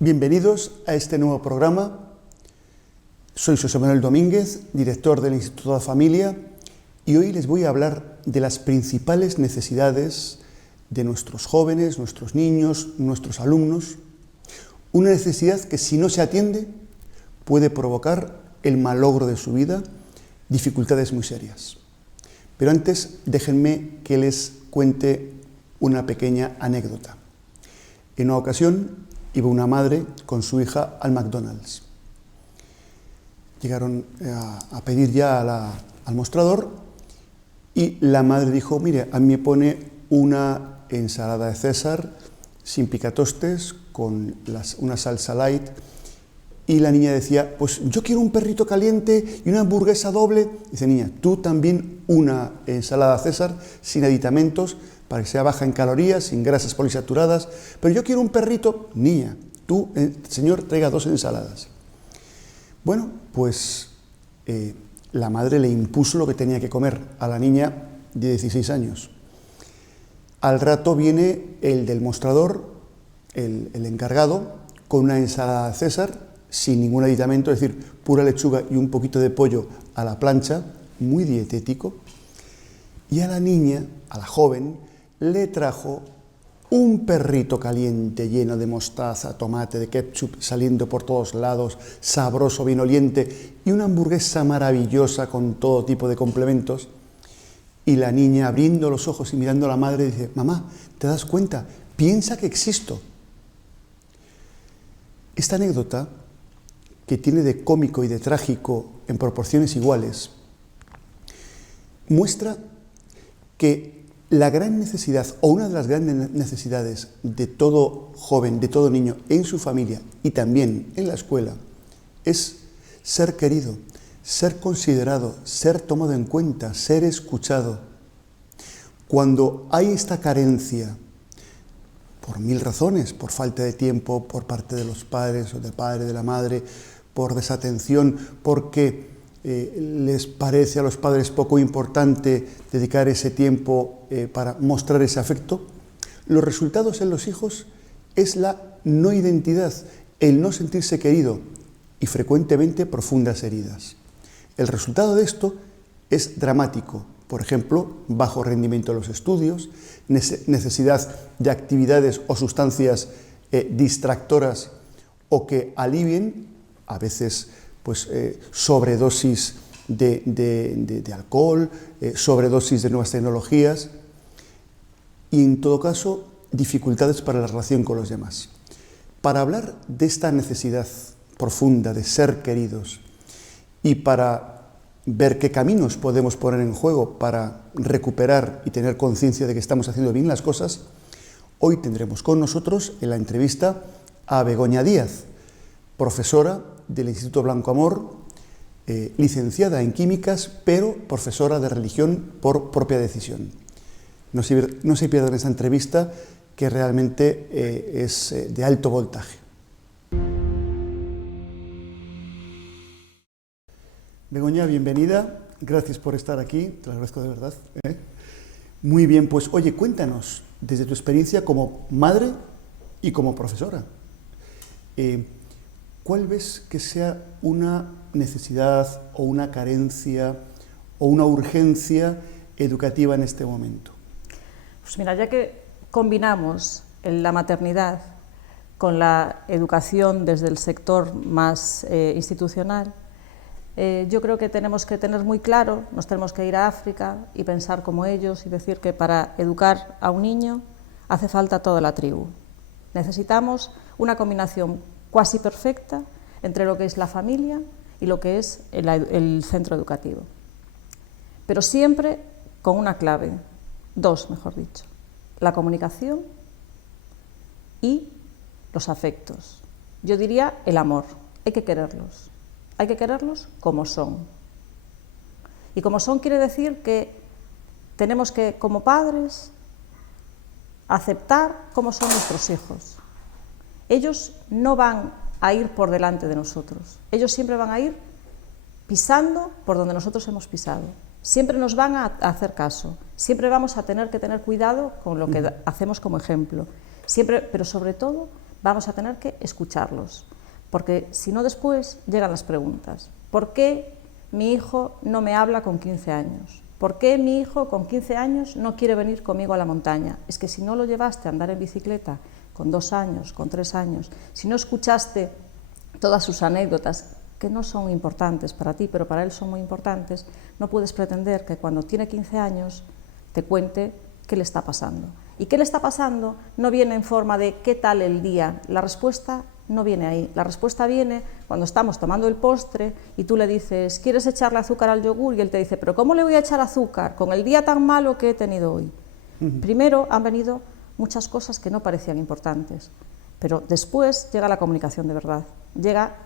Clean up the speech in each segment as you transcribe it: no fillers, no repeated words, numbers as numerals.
Bienvenidos a este nuevo programa. Soy José Manuel Domínguez, director del Instituto de la Familia, y hoy les voy a hablar de las principales necesidades de nuestros jóvenes, nuestros niños, nuestros alumnos. Una necesidad que, si no se atiende, puede provocar el malogro de su vida, dificultades muy serias. Pero antes, déjenme que les cuente una pequeña anécdota. En una ocasión, iba una madre con su hija al McDonald's. Llegaron a pedir ya al mostrador y la madre dijo: mire, a mí me pone una ensalada de César sin picatostes, con una salsa light. Y la niña decía: pues yo quiero un perrito caliente y una hamburguesa doble. Dice: niña, tú también una ensalada César sin aditamentos, para que sea baja en calorías, sin grasas polisaturadas. Pero yo quiero un perrito. Niña, tú, señor, traiga 2 ensaladas. Bueno, pues la madre le impuso lo que tenía que comer a la niña de 16 años. Al rato viene el del mostrador, el encargado, con una ensalada César, sin ningún aditamento, es decir, pura lechuga y un poquito de pollo a la plancha, muy dietético. Y a la niña, a la joven, le trajo un perrito caliente lleno de mostaza, tomate, de ketchup, saliendo por todos lados, sabroso, bien oliente, y una hamburguesa maravillosa con todo tipo de complementos. Y la niña, abriendo los ojos y mirando a la madre, dice: mamá, ¿te das cuenta? Piensa que existo. Esta anécdota, que tiene de cómico y de trágico en proporciones iguales, muestra que la gran necesidad, o una de las grandes necesidades de todo joven, de todo niño en su familia y también en la escuela, es ser querido, ser considerado, ser tomado en cuenta, ser escuchado. Cuando hay esta carencia, por 1000 razones, por falta de tiempo, por parte de los padres o del padre, de la madre, por desatención, porque les parece a los padres poco importante dedicar ese tiempo para mostrar ese afecto, los resultados en los hijos es la no identidad, el no sentirse querido y frecuentemente profundas heridas. El resultado de esto es dramático. Por ejemplo, bajo rendimiento en los estudios, necesidad de actividades o sustancias distractoras o que alivien, a veces pues, sobredosis de alcohol, sobredosis de nuevas tecnologías y, en todo caso, dificultades para la relación con los demás. Para hablar de esta necesidad profunda de ser queridos y para ver qué caminos podemos poner en juego para recuperar y tener conciencia de que estamos haciendo bien las cosas, hoy tendremos con nosotros en la entrevista a Begoña Díaz, profesora del Instituto Blanco Amor, licenciada en Químicas, pero profesora de religión por propia decisión. No se pierdan esta entrevista, que realmente es de alto voltaje. Begoña, bienvenida, gracias por estar aquí, te lo agradezco de verdad. Muy bien, pues oye, cuéntanos, desde tu experiencia como madre y como profesora, ¿cuál ves que sea una necesidad o una carencia o una urgencia educativa en este momento? Pues mira, ya que combinamos la maternidad con la educación desde el sector más institucional, yo creo que tenemos que tener muy claro, nos tenemos que ir a África y pensar como ellos y decir que para educar a un niño hace falta toda la tribu. Necesitamos una combinación cuasi perfecta entre lo que es la familia y lo que es el centro educativo. Pero siempre con una clave, 2 mejor dicho, la comunicación y los afectos. Yo diría el amor, hay que quererlos. Hay que quererlos como son. Y como son quiere decir que tenemos que, como padres, aceptar cómo son nuestros hijos. Ellos no van a ir por delante de nosotros. Ellos siempre van a ir pisando por donde nosotros hemos pisado. Siempre nos van a hacer caso. Siempre vamos a tener que tener cuidado con lo que hacemos como ejemplo. Siempre, pero sobre todo, vamos a tener que escucharlos, porque si no después llegan las preguntas. ¿Por qué mi hijo no me habla con 15 años? ¿Por qué mi hijo con 15 años no quiere venir conmigo a la montaña? Es que si no lo llevaste a andar en bicicleta con 2 años, con 3 años, si no escuchaste todas sus anécdotas, que no son importantes para ti, pero para él son muy importantes, no puedes pretender que cuando tiene 15 años te cuente qué le está pasando. ¿Y qué le está pasando? No viene en forma de ¿qué tal el día? La respuesta no viene ahí. La respuesta viene cuando estamos tomando el postre y tú le dices ¿quieres echarle azúcar al yogur? Y él te dice ¿pero cómo le voy a echar azúcar con el día tan malo que he tenido hoy? Primero han venido muchas cosas que no parecían importantes, pero después llega la comunicación de verdad, llega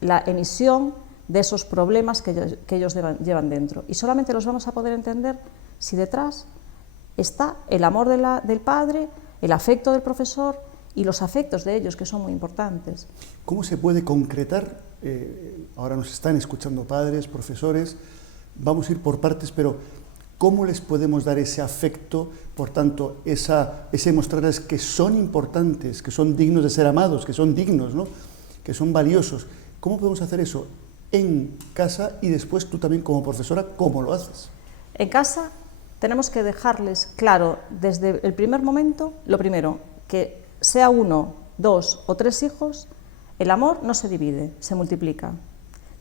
la emisión de esos problemas que ellos llevan dentro, y solamente los vamos a poder entender si detrás está el amor del padre, el afecto del profesor y los afectos de ellos, que son muy importantes. ¿Cómo se puede concretar? Ahora nos están escuchando padres, profesores, vamos a ir por partes, pero ¿cómo les podemos dar ese afecto, por tanto, ese mostrarles que son importantes, que son dignos de ser amados, que son dignos, ¿no? Que son valiosos? ¿Cómo podemos hacer eso en casa y después tú también como profesora, cómo lo haces? En casa tenemos que dejarles claro desde el primer momento, lo primero, que sea 1, 2 o 3 hijos, el amor no se divide, se multiplica.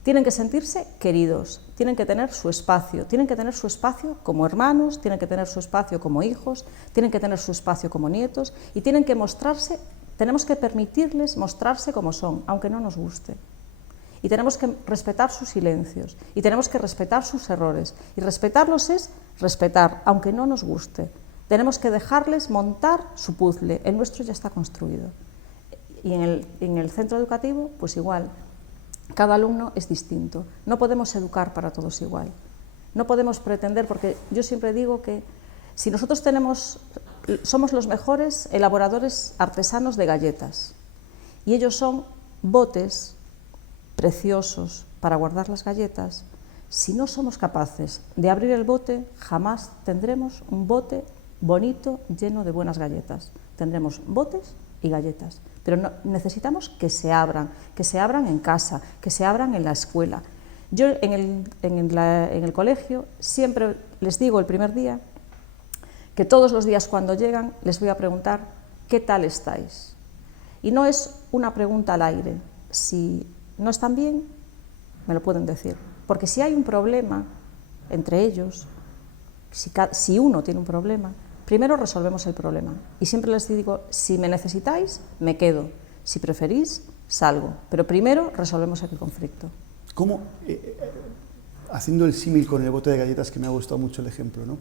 Tienen que sentirse queridos, tienen que tener su espacio como hermanos, tienen que tener su espacio como hijos, tienen que tener su espacio como nietos y tienen que mostrarse, tenemos que permitirles mostrarse como son, aunque no nos guste. Y tenemos que respetar sus silencios, y tenemos que respetar sus errores, y respetarlos es respetar, aunque no nos guste. Tenemos que dejarles montar su puzzle, el nuestro ya está construido. Y en el centro educativo, pues igual, cada alumno es distinto, no podemos educar para todos igual, no podemos pretender, porque yo siempre digo que si nosotros somos los mejores elaboradores artesanos de galletas, y ellos son botes preciosos para guardar las galletas, si no somos capaces de abrir el bote, jamás tendremos un bote bonito lleno de buenas galletas. Tendremos botes y galletas, pero necesitamos que se abran en casa, que se abran en la escuela. Yo en el colegio siempre les digo el primer día que todos los días cuando llegan les voy a preguntar ¿qué tal estáis? Y no es una pregunta al aire, si no están bien, me lo pueden decir. Porque si hay un problema entre ellos, si uno tiene un problema, primero resolvemos el problema. Y siempre les digo, si me necesitáis, me quedo. Si preferís, salgo. Pero primero resolvemos el conflicto. ¿Cómo? Haciendo el símil con el bote de galletas, que me ha gustado mucho el ejemplo, ¿no?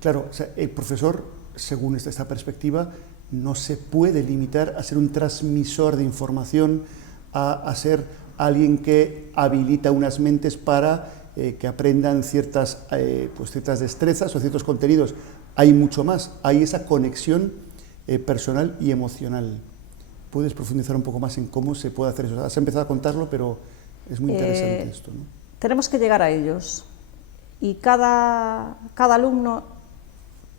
Claro, o sea, el profesor, según esta perspectiva, no se puede limitar a ser un transmisor de información, a ser alguien que habilita unas mentes para que aprendan ciertas destrezas o ciertos contenidos. Hay mucho más, hay esa conexión personal y emocional. ¿Puedes profundizar un poco más en cómo se puede hacer eso? Has empezado a contarlo, pero es muy interesante esto, ¿no? Tenemos que llegar a ellos y cada alumno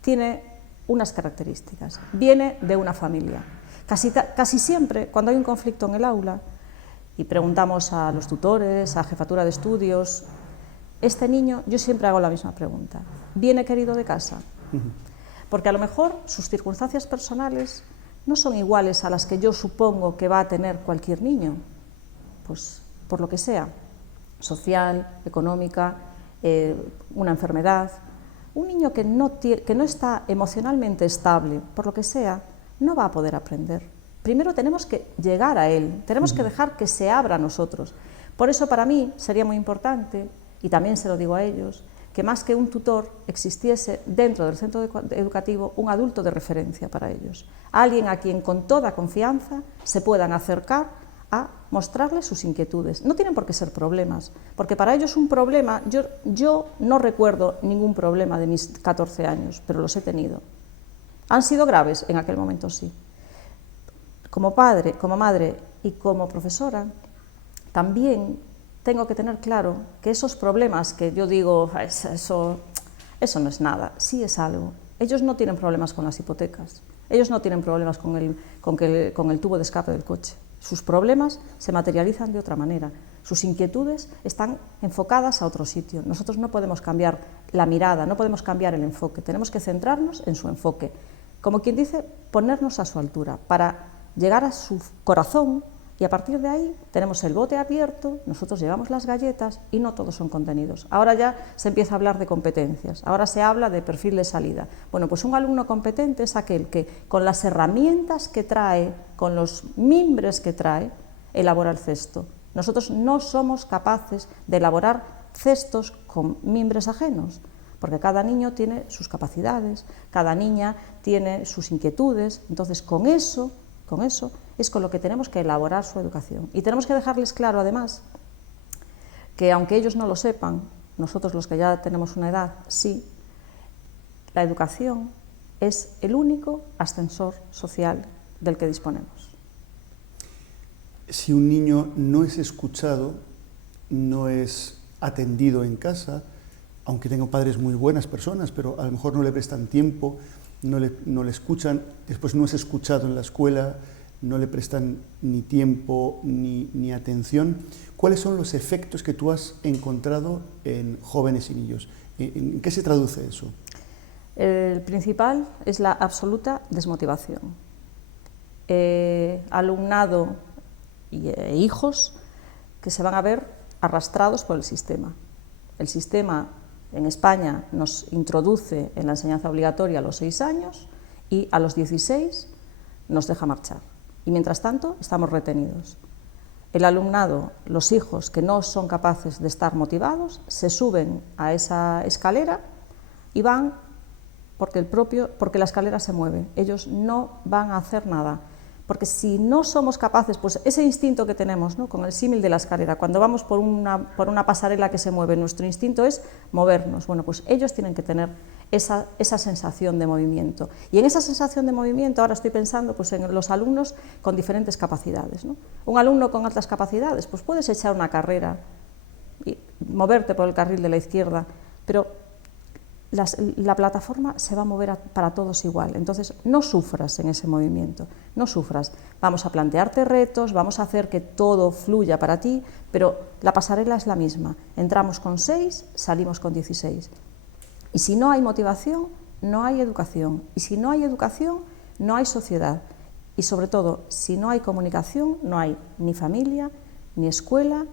tiene unas características, viene de una familia. Casi siempre, cuando hay un conflicto en el aula, y preguntamos a los tutores, a jefatura de estudios, este niño, yo siempre hago la misma pregunta, ¿viene querido de casa? Porque a lo mejor sus circunstancias personales no son iguales a las que yo supongo que va a tener cualquier niño, pues por lo que sea, social, económica, una enfermedad. Un niño que no está emocionalmente estable, por lo que sea, no va a poder aprender. Primero tenemos que llegar a él, tenemos que dejar que se abra a nosotros. Por eso para mí sería muy importante, y también se lo digo a ellos, que más que un tutor existiese dentro del centro educativo un adulto de referencia para ellos. Alguien a quien con toda confianza se puedan acercar a mostrarles sus inquietudes. No tienen por qué ser problemas, porque para ellos un problema, yo no recuerdo ningún problema de mis 14 años, pero los he tenido. ¿Han sido graves? En aquel momento sí. Como padre, como madre y como profesora, también tengo que tener claro que esos problemas que yo digo, eso no es nada, sí es algo. Ellos no tienen problemas con las hipotecas, Ellos no tienen problemas con el tubo de escape del coche. Sus problemas se materializan de otra manera. Sus inquietudes están enfocadas a otro sitio. Nosotros no podemos cambiar la mirada, no podemos cambiar el enfoque. Tenemos que centrarnos en su enfoque. Como quien dice, ponernos a su altura para llegar a su corazón, y a partir de ahí tenemos el bote abierto, nosotros llevamos las galletas y no todos son contenidos. Ahora ya se empieza a hablar de competencias, ahora se habla de perfil de salida. Bueno, pues un alumno competente es aquel que con las herramientas que trae, con los mimbres que trae, elabora el cesto. Nosotros no somos capaces de elaborar cestos con mimbres ajenos, porque cada niño tiene sus capacidades, cada niña tiene sus inquietudes, entonces con eso es con lo que tenemos que elaborar su educación. Y tenemos que dejarles claro, además, que aunque ellos no lo sepan, nosotros los que ya tenemos una edad, sí, la educación es el único ascensor social del que disponemos. Si un niño no es escuchado, no es atendido en casa, aunque tenga padres muy buenas personas, pero a lo mejor no le prestan tiempo, no le escuchan, después no es escuchado en la escuela, no le prestan ni tiempo ni atención. ¿Cuáles son los efectos que tú has encontrado en jóvenes y niños? ¿En qué se traduce eso? El principal es la absoluta desmotivación. Alumnado e hijos que se van a ver arrastrados por el sistema. El sistema en España nos introduce en la enseñanza obligatoria a los 6 años y a los 16 nos deja marchar. Y mientras tanto estamos retenidos. El alumnado, los hijos que no son capaces de estar motivados, se suben a esa escalera y van porque la escalera se mueve. Ellos no van a hacer nada. Porque si no somos capaces, pues ese instinto que tenemos, ¿no?, con el símil de la escalera, cuando vamos por una pasarela que se mueve, nuestro instinto es movernos. Bueno, pues ellos tienen que tener esa sensación de movimiento. Y en esa sensación de movimiento, ahora estoy pensando pues, en los alumnos con diferentes capacidades, ¿no? Un alumno con altas capacidades, pues puedes echar una carrera y moverte por el carril de la izquierda, pero la plataforma se va a mover para todos igual, entonces no sufras en ese movimiento, no sufras. Vamos a plantearte retos, vamos a hacer que todo fluya para ti, pero la pasarela es la misma. Entramos con 6, salimos con 16. Y si no hay motivación, no hay educación. Y si no hay educación, no hay sociedad. Y sobre todo, si no hay comunicación, no hay ni familia, ni escuela,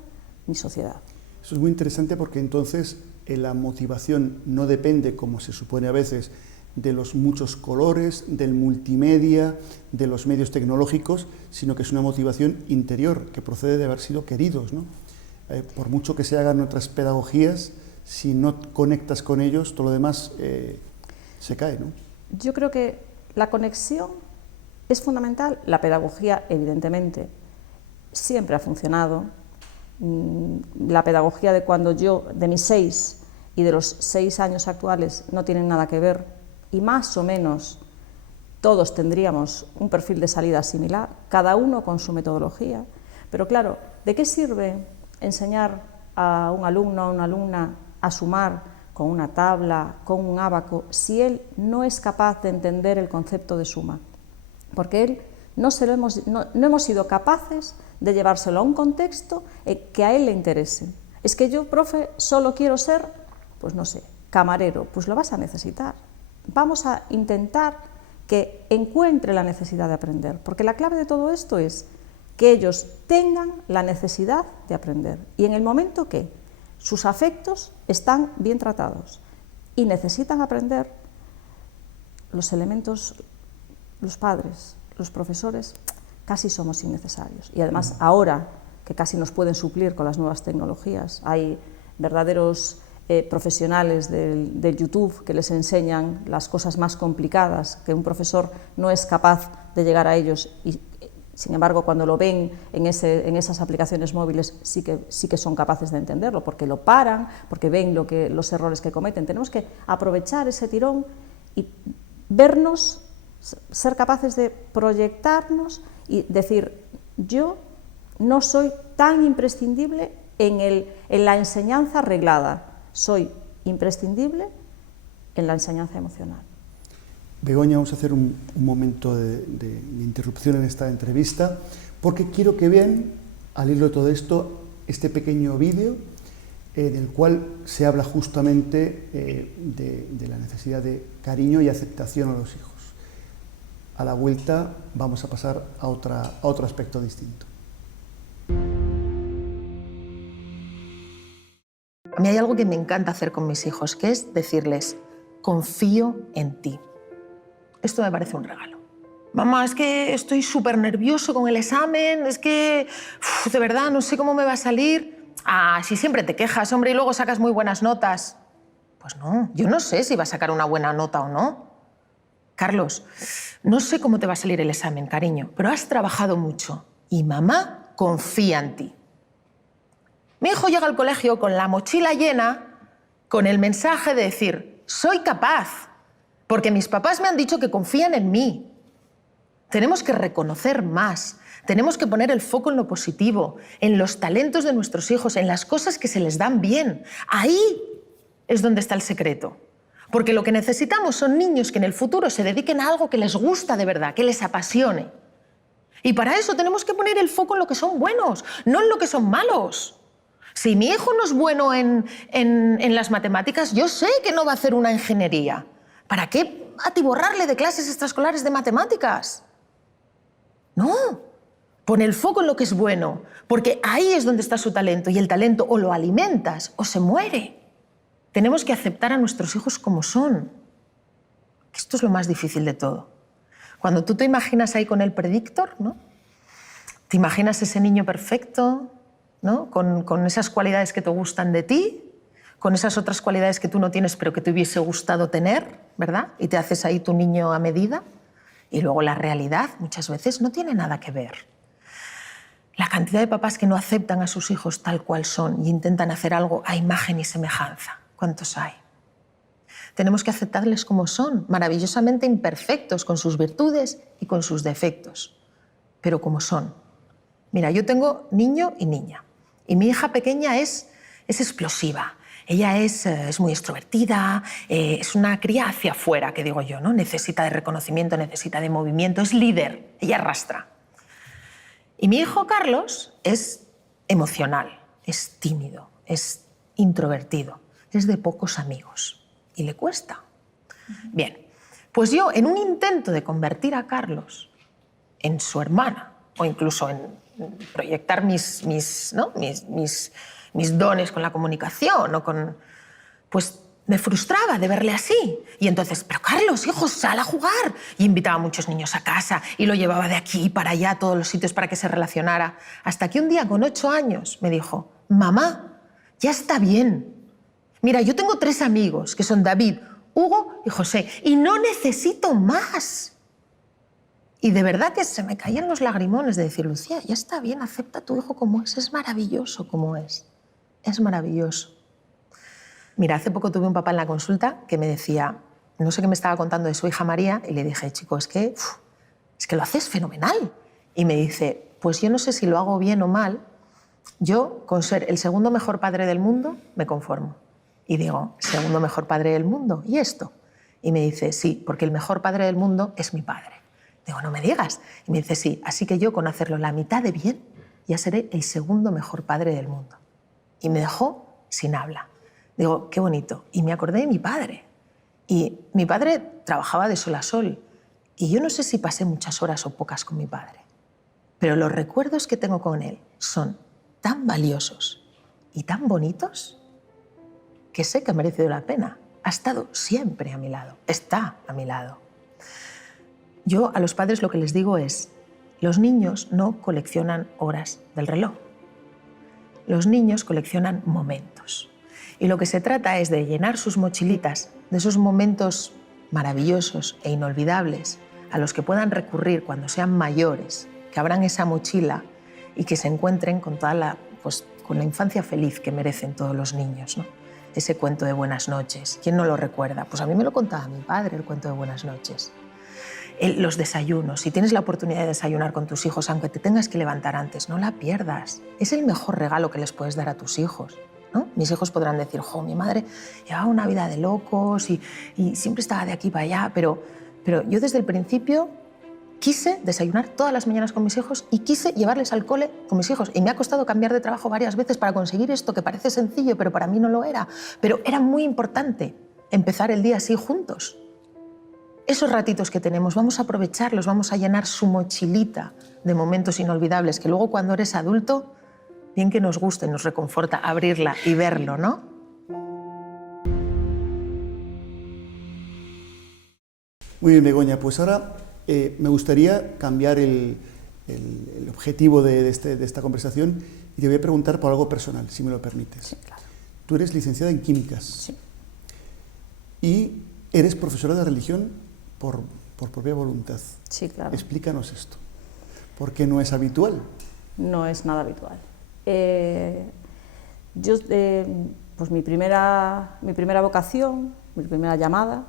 ni sociedad. Eso es muy interesante porque entonces la motivación no depende, como se supone a veces, de los muchos colores, del multimedia, de los medios tecnológicos, sino que es una motivación interior, que procede de haber sido queridos, ¿no? Por mucho que se hagan otras pedagogías, si no conectas con ellos, todo lo demás se cae, ¿no? Yo creo que la conexión es fundamental. La pedagogía, evidentemente, siempre ha funcionado. La pedagogía de cuando de mis 6 y de los 6 años actuales no tienen nada que ver, y más o menos todos tendríamos un perfil de salida similar, cada uno con su metodología. Pero claro, ¿de qué sirve enseñar a un alumno o a una alumna a sumar con una tabla, con un ábaco, si él no es capaz de entender el concepto de suma? Porque no hemos sido capaces de llevárselo a un contexto que a él le interese. Es que yo, profe, solo quiero ser, pues no sé, camarero. Pues lo vas a necesitar. Vamos a intentar que encuentre la necesidad de aprender, porque la clave de todo esto es que ellos tengan la necesidad de aprender. Y en el momento que sus afectos están bien tratados y necesitan aprender, los elementos, los padres, los profesores, casi somos innecesarios. Y además ahora, que casi nos pueden suplir con las nuevas tecnologías, hay verdaderos profesionales del YouTube que les enseñan las cosas más complicadas, que un profesor no es capaz de llegar a ellos, y sin embargo cuando lo ven en esas aplicaciones móviles sí que son capaces de entenderlo, porque lo paran, porque ven los errores que cometen. Tenemos que aprovechar ese tirón y vernos, ser capaces de proyectarnos y decir, yo no soy tan imprescindible en la enseñanza reglada, soy imprescindible en la enseñanza emocional. Begoña, vamos a hacer un momento de interrupción en esta entrevista, porque quiero que vean, al hilo de todo esto, este pequeño vídeo en el cual se habla justamente de la necesidad de cariño y aceptación a los hijos. A la vuelta vamos a pasar a otro aspecto distinto. A mí hay algo que me encanta hacer con mis hijos, que es decirles, confío en ti. Esto me parece un regalo. Mamá, es que estoy súper nervioso con el examen, es que de verdad no sé cómo me va a salir. Ah, si siempre te quejas, hombre, y luego sacas muy buenas notas. Pues no, yo no sé si va a sacar una buena nota o no. Carlos, no sé cómo te va a salir el examen, cariño, pero has trabajado mucho y mamá confía en ti. Mi hijo llega al colegio con la mochila llena, con el mensaje de decir, soy capaz, porque mis papás me han dicho que confían en mí. Tenemos que reconocer más, tenemos que poner el foco en lo positivo, en los talentos de nuestros hijos, en las cosas que se les dan bien. Ahí es donde está el secreto. Porque lo que necesitamos son niños que en el futuro se dediquen a algo que les gusta de verdad, que les apasione. Y para eso tenemos que poner el foco en lo que son buenos, no en lo que son malos. Si mi hijo no es bueno en las matemáticas, yo sé que no va a hacer una ingeniería. ¿Para qué atiborrarle de clases extraescolares de matemáticas? No, pon el foco en lo que es bueno, porque ahí es donde está su talento, y el talento o lo alimentas o se muere. Tenemos que aceptar a nuestros hijos como son. Esto es lo más difícil de todo. Cuando tú te imaginas ahí con el predictor, ¿no? Te imaginas ese niño perfecto, ¿no? Con esas cualidades que te gustan de ti, con esas otras cualidades que tú no tienes pero que te hubiese gustado tener, ¿verdad? Y te haces ahí tu niño a medida. Y luego la realidad muchas veces no tiene nada que ver. La cantidad de papás que no aceptan a sus hijos tal cual son y intentan hacer algo a imagen y semejanza. ¿Cuántos hay? Tenemos que aceptarles como son, maravillosamente imperfectos, con sus virtudes y con sus defectos, pero como son. Mira, yo tengo niño y niña, y mi hija pequeña es explosiva. Ella es muy extrovertida, es una cría hacia afuera, que digo yo, ¿no? Necesita de reconocimiento, necesita de movimiento, es líder, ella arrastra. Y mi hijo Carlos es emocional, es tímido, es introvertido, es de pocos amigos y le cuesta. Bien, pues yo en un intento de convertir a Carlos en su hermana, o incluso en proyectar mis dones con la comunicación o con... Pues me frustraba de verle así. Y entonces, pero Carlos, hijo, sal a jugar. Y invitaba a muchos niños a casa y lo llevaba de aquí para allá a todos los sitios para que se relacionara. Hasta que un día, con 8 años, me dijo, mamá, ya está bien. Mira, yo tengo 3 amigos, que son David, Hugo y José, y no necesito más. Y de verdad que se me caían los lagrimones de decir, Lucía, ya está bien, acepta a tu hijo como es maravilloso como es maravilloso. Mira, hace poco tuve un papá en la consulta que me decía, no sé qué me estaba contando de su hija María, y le dije, chico, es que lo haces fenomenal. Y me dice, pues yo no sé si lo hago bien o mal, yo con ser el segundo mejor padre del mundo me conformo. Y digo, ¿segundo mejor padre del mundo? ¿Y esto? Y me dice, sí, porque el mejor padre del mundo es mi padre. Digo, no me digas. Y me dice, sí, así que yo con hacerlo la mitad de bien ya seré el segundo mejor padre del mundo. Y me dejó sin habla. Digo, qué bonito. Y me acordé de mi padre. Y mi padre trabajaba de sol a sol. Y yo no sé si pasé muchas horas o pocas con mi padre. Pero los recuerdos que tengo con él son tan valiosos y tan bonitos que sé que ha merecido la pena. Ha estado siempre a mi lado. Está a mi lado. Yo a los padres lo que les digo es, los niños no coleccionan horas del reloj. Los niños coleccionan momentos. Y lo que se trata es de llenar sus mochilitas de esos momentos maravillosos e inolvidables a los que puedan recurrir cuando sean mayores, que abran esa mochila y que se encuentren con toda con la infancia feliz que merecen todos los niños, ¿no? Ese cuento de buenas noches. ¿Quién no lo recuerda? Pues a mí me lo contaba mi padre, el cuento de buenas noches. Los desayunos. Si tienes la oportunidad de desayunar con tus hijos, aunque te tengas que levantar antes, no la pierdas. Es el mejor regalo que les puedes dar a tus hijos, ¿no? Mis hijos podrán decir, jo, mi madre llevaba una vida de locos y siempre estaba de aquí para allá, pero Pero yo desde el principio quise desayunar todas las mañanas con mis hijos y quise llevarles al cole con mis hijos. Y me ha costado cambiar de trabajo varias veces para conseguir esto, que parece sencillo, pero para mí no lo era. Pero era muy importante empezar el día así juntos. Esos ratitos que tenemos, vamos a aprovecharlos, vamos a llenar su mochilita de momentos inolvidables, que luego cuando eres adulto, bien que nos guste, nos reconforta abrirla y verlo, ¿no? Muy bien, Begoña, pues ahora me gustaría cambiar el objetivo de esta conversación y te voy a preguntar por algo personal, si me lo permites. Sí, claro. Tú eres licenciada en Químicas. Sí. Y eres profesora de religión por propia voluntad. Sí, claro. Explícanos esto, porque no es habitual. No es nada habitual. Pues mi primera vocación, mi primera llamada,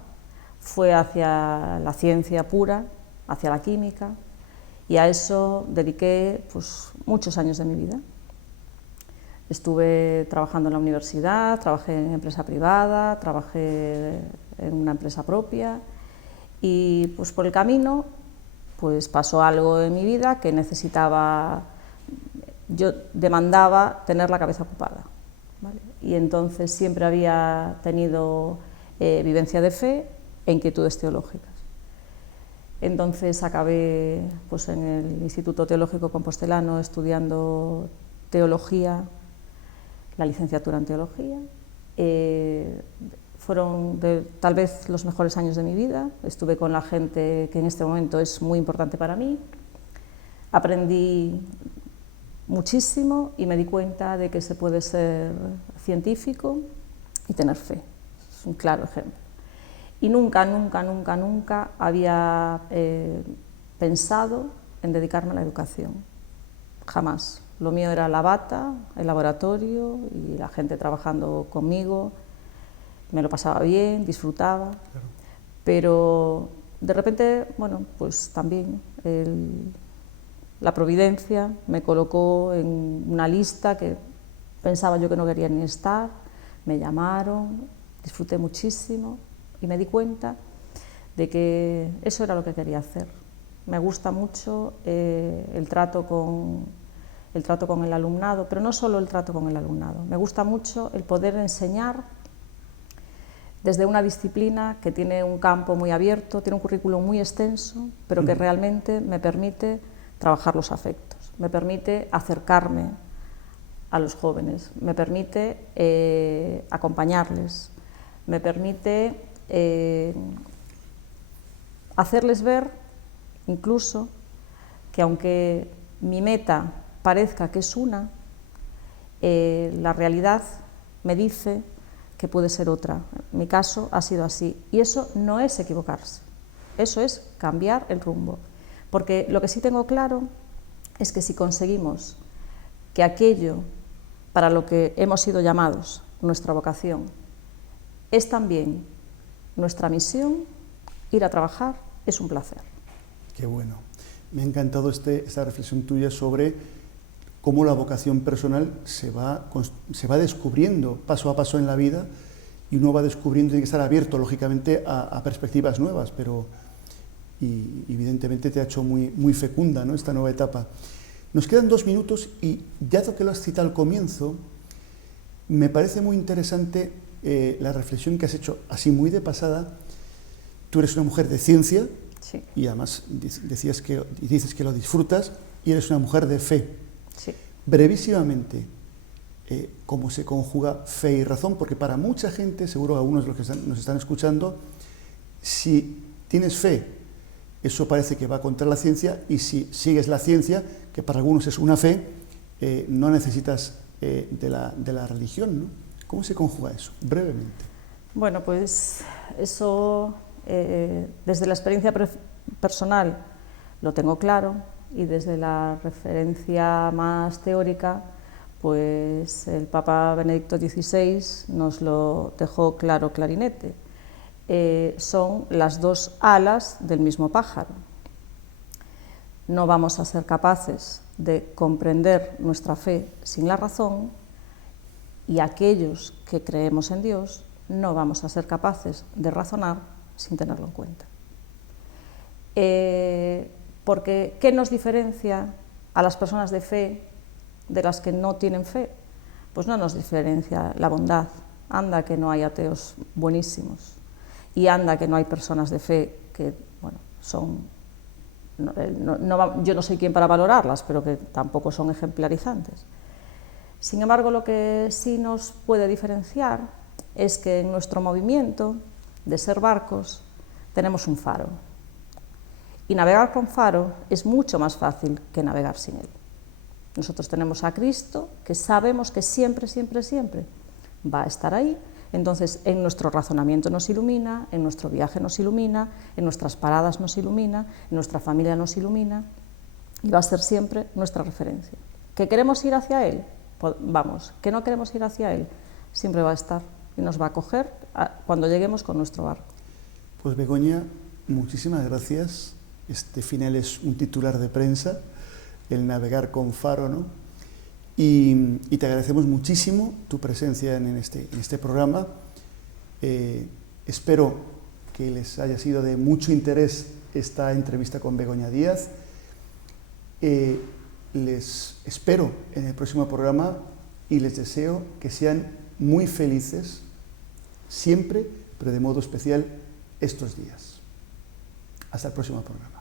fue hacia la ciencia pura, hacia la química, y a eso dediqué pues, muchos años de mi vida. Estuve trabajando en la universidad, trabajé en empresa privada, trabajé en una empresa propia, y pues por el camino pues pasó algo en mi vida que yo demandaba tener la cabeza ocupada, ¿vale? Y entonces siempre había tenido vivencia de fe e inquietudes teológicas. Entonces acabé pues, en el Instituto Teológico Compostelano estudiando teología, la licenciatura en teología. Fueron tal vez los mejores años de mi vida. Estuve con la gente que en este momento es muy importante para mí. Aprendí muchísimo y me di cuenta de que se puede ser científico y tener fe. Es un claro ejemplo. Y nunca había pensado en dedicarme a la educación. Jamás. Lo mío era la bata, el laboratorio y la gente trabajando conmigo. Me lo pasaba bien, disfrutaba. Claro. Pero de repente, bueno, pues también la providencia me colocó en una lista que pensaba yo que no quería ni estar. Me llamaron, disfruté muchísimo. Y me di cuenta de que eso era lo que quería hacer. Me gusta mucho el trato con el alumnado, pero no solo el trato con el alumnado. Me gusta mucho el poder enseñar desde una disciplina que tiene un campo muy abierto, tiene un currículum muy extenso, pero que realmente me permite trabajar los afectos, me permite acercarme a los jóvenes, me permite acompañarles, me permite hacerles ver incluso que aunque mi meta parezca que es una, la realidad me dice que puede ser otra. En mi caso ha sido así y eso no es equivocarse, eso es cambiar el rumbo, porque lo que sí tengo claro es que si conseguimos que aquello para lo que hemos sido llamados, nuestra vocación, es también nuestra misión, ir a trabajar es un placer. Qué bueno. Me ha encantado esta reflexión tuya sobre cómo la vocación personal se va descubriendo paso a paso en la vida y uno va descubriendo, tiene que estar abierto, lógicamente, a perspectivas nuevas, pero y evidentemente te ha hecho muy fecunda, ¿no?, esta nueva etapa. Nos quedan 2 minutos y, ya que lo has citado al comienzo, me parece muy interesante la reflexión que has hecho, así muy de pasada. Tú eres una mujer de ciencia, sí, y además dices que lo disfrutas, y eres una mujer de fe. Sí. Brevísimamente, ¿cómo se conjuga fe y razón? Porque para mucha gente, seguro algunos de los que nos están escuchando, si tienes fe, eso parece que va contra la ciencia, y si sigues la ciencia, que para algunos es una fe, no necesitas de la religión, ¿no? ¿Cómo se conjuga eso? Brevemente. Bueno, pues eso, desde la experiencia personal lo tengo claro, y desde la referencia más teórica, pues el Papa Benedicto XVI nos lo dejó claro, clarinete. Son las 2 alas del mismo pájaro. No vamos a ser capaces de comprender nuestra fe sin la razón, y aquellos que creemos en Dios no vamos a ser capaces de razonar sin tenerlo en cuenta. Porque ¿qué nos diferencia a las personas de fe de las que no tienen fe? Pues no nos diferencia la bondad. Anda que no hay ateos buenísimos, y anda que no hay personas de fe que, bueno, son, yo no soy quien para valorarlas, pero que tampoco son ejemplarizantes. Sin embargo, lo que sí nos puede diferenciar es que en nuestro movimiento de ser barcos tenemos un faro. Y navegar con faro es mucho más fácil que navegar sin él. Nosotros tenemos a Cristo, que sabemos que siempre, siempre, siempre va a estar ahí. Entonces, en nuestro razonamiento nos ilumina, en nuestro viaje nos ilumina, en nuestras paradas nos ilumina, en nuestra familia nos ilumina, y va a ser siempre nuestra referencia. ¿Que queremos ir hacia Él? Pues vamos. ¿Que no queremos ir hacia Él? Siempre va a estar y nos va a acoger cuando lleguemos con nuestro barco. Pues Begoña, muchísimas gracias. Este final es un titular de prensa, el navegar con faro, ¿no? Y te agradecemos muchísimo tu presencia en este programa. Espero que les haya sido de mucho interés esta entrevista con Begoña Díaz. Les espero en el próximo programa y les deseo que sean muy felices siempre, pero de modo especial estos días. Hasta el próximo programa.